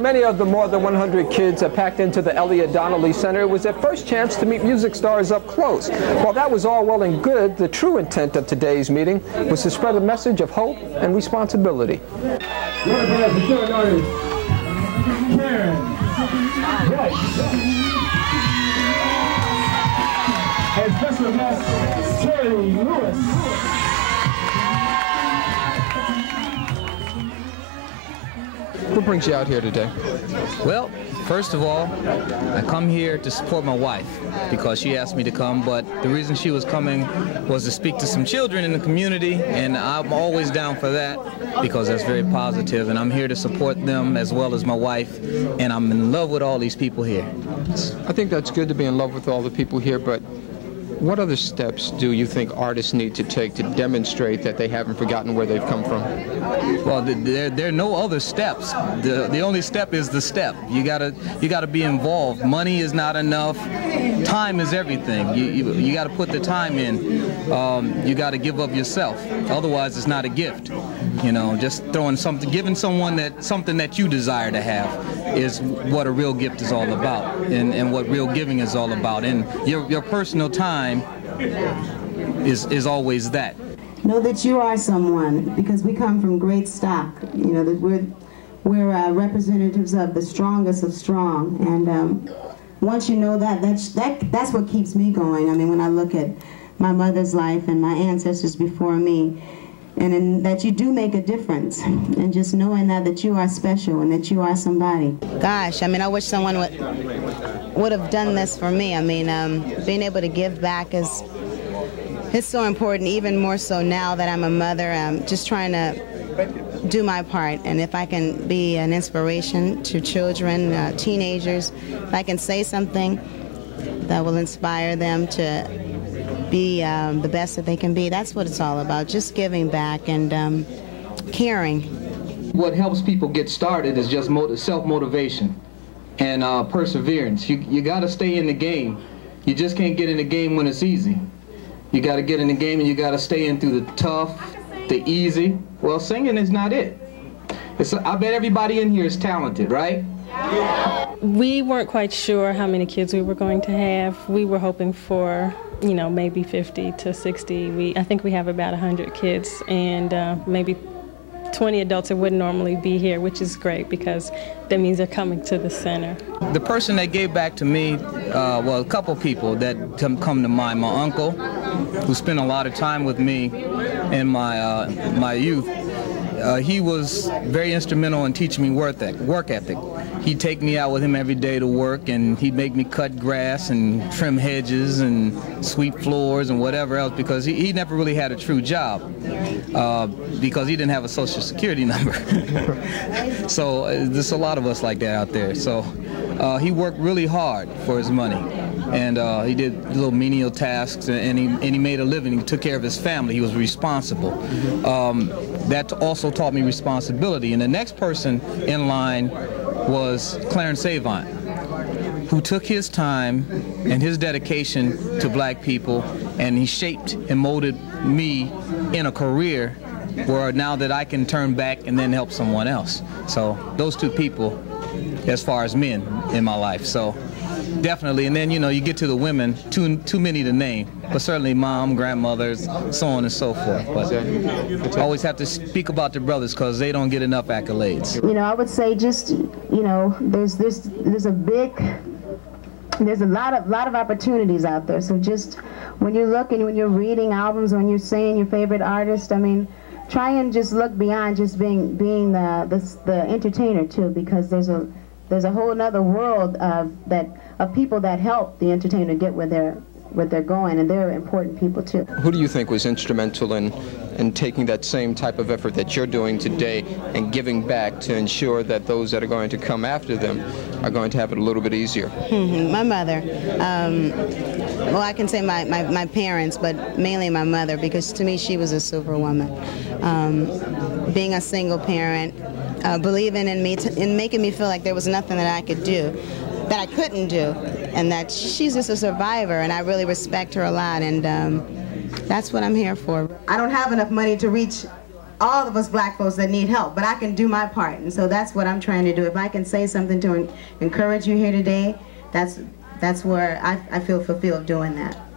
many of the more than 100 kids that packed into the Elliott Donnelly Center, it was their first chance to meet music stars up close. While that was all well and good, the true intent of today's meeting was to spread a message of hope and responsibility. Karyn White. And special guest, Terry Lewis. What brings you out here today? Well, first of all, I come here to support my wife because she asked me to come, but the reason she was coming was to speak to some children in the community, and I'm always down for that because that's very positive, and I'm here to support them as well as my wife, and I'm in love with all these people here. I think that's good to be in love with all the people here, but what other steps do you think artists need to take to demonstrate that they haven't forgotten where they've come from? Well, there are no other steps. The only step is the step. You gotta be involved. Money is not enough. Time is everything. You gotta put the time in. You gotta give up yourself. Otherwise, it's not a gift. You know, just throwing something, giving someone something that you desire to have is what a real gift is all about, and what real giving is all about. And your personal time is always that. Know that you are someone, because we come from great stock. You know, that we're representatives of the strongest of strong, and once you know that, that's what keeps me going. I mean, when I look at my mother's life and my ancestors before me, and that you do make a difference, and just knowing that you are special and that you are somebody. Gosh, I mean, I wish someone would have done this for me. I mean, being able to give back is so important, even more so now that I'm a mother. I'm just trying to do my part, and if I can be an inspiration to children, teenagers, if I can say something that will inspire them to be the best that they can be, that's what it's all about, just giving back and caring. What helps people get started is just self-motivation and perseverance. You got to stay in the game. You just can't get in the game when it's easy. You got to get in the game, and you got to stay in through the tough, the easy. Well, singing is not it. I bet everybody in here is talented, right? We weren't quite sure how many kids we were going to have. We were hoping for, you know, maybe 50 to 60. I think we have about 100 kids, and maybe 20 adults that wouldn't normally be here, which is great because that means they're coming to the center. The person that gave back to me, well, a couple people that come to mind. My uncle, who spent a lot of time with me in my youth. He was very instrumental in teaching me work ethic. He'd take me out with him every day to work, and he'd make me cut grass and trim hedges and sweep floors and whatever else, because he never really had a true job because he didn't have a Social Security number. So there's a lot of us like that out there. So he worked really hard for his money, and he did little menial tasks, and he made a living. He took care of his family. He was responsible. That also taught me responsibility. And the next person in line was Clarence Avant, who took his time and his dedication to black people, and he shaped and molded me in a career where now that I can turn back and then help someone else. So those two people, as far as men in my life. So definitely. And then, you know, you get to the women, too many to name, but certainly mom, grandmothers, so on and so forth. But always have to speak about the brothers because they don't get enough accolades. You know, I would say just, you know, there's a lot of opportunities out there. So just when you look and when you're reading albums, when you're seeing your favorite artist, I mean, try and just look beyond just being the entertainer too, because there's a whole other world of people that help the entertainer get where they're going, and they're important people too. Who do you think was instrumental in taking that same type of effort that you're doing today and giving back to ensure that those that are going to come after them are going to have it a little bit easier? My mother. Well, I can say my parents, but mainly my mother, because to me she was a superwoman. Being a single parent, believing in me, in making me feel like there was nothing that I could do, that I couldn't do, and that she's just a survivor, and I really respect her a lot, and that's what I'm here for. I don't have enough money to reach all of us black folks that need help, but I can do my part, and so that's what I'm trying to do. If I can say something to encourage you here today, that's where I feel fulfilled doing that.